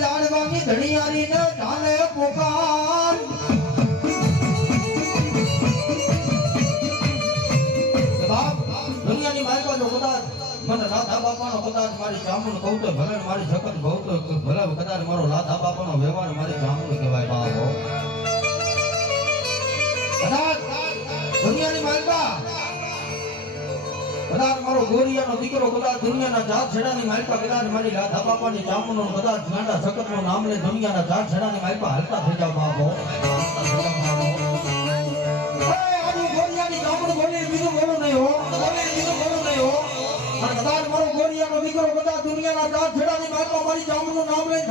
જાણવાની ધણિયારી ને જાણે પોકાર દુનિયાની માલકો જો કદાચ મને રાધા બાપાનો કદાચ મારી જામુન કહું તો ભલે મારી જગત કહું તો ભલે કદાચ મારો રાધા બાપાનો વ્યવહાર મારી જામુન કહેવાય બાપો કદાચ દુનિયાની માલકા કદાચ મારો ગોરિયાનો દીકરો કદાચ દુનિયાના જાત છેડાની માલકા કદાચ મારી રાધા બાપાની જામુનો કદાચ ગાંડા જગતનું નામ લે દુનિયાના જાત છેડાની માલકા હાલતા થઈ જાવ બાપો ગોરિયાની જામુન બોલી બીજું બોલું નહીં હો કદાચ મારો ગોરિયાનો દીકરો કદાચ દુનિયાના જાત છેડાની માલકા મારી જામુનું નામ લઈને